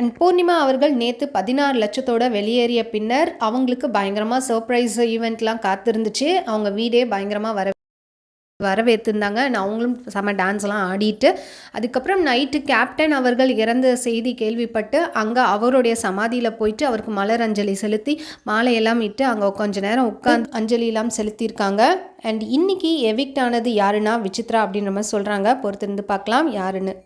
And Purnima அவர்கள் நேற்று 16 லட்சத்தோட வெளியேறிய பின்னர் அவங்களுக்கு பயங்கரமாக சர்ப்ரைஸ் ஈவெண்ட்லாம் காத்திருந்துச்சு. அவங்க வீடே பயங்கரமாக வரவேற்றிருந்தாங்க. அவங்களும் செம்ம டான்ஸ்லாம் ஆடிட்டு, அதுக்கப்புறம் நைட்டு கேப்டன் அவர்கள் இறந்த செய்தி கேள்விப்பட்டு அங்கே அவருடைய சமாதியில் போயிட்டு அவருக்கு மலர் அஞ்சலி செலுத்தி மாலையெல்லாம் இட்டு அங்கே கொஞ்ச நேரம் உட்காந்து அஞ்சலியெல்லாம் செலுத்தியிருக்காங்க. அண்ட் இன்னைக்கு எவிக்ட் ஆனது யாருன்னா விசித்ரா அப்படின்ற மாதிரி சொல்கிறாங்க. பொறுத்திருந்து பார்க்கலாம் யாருன்னு.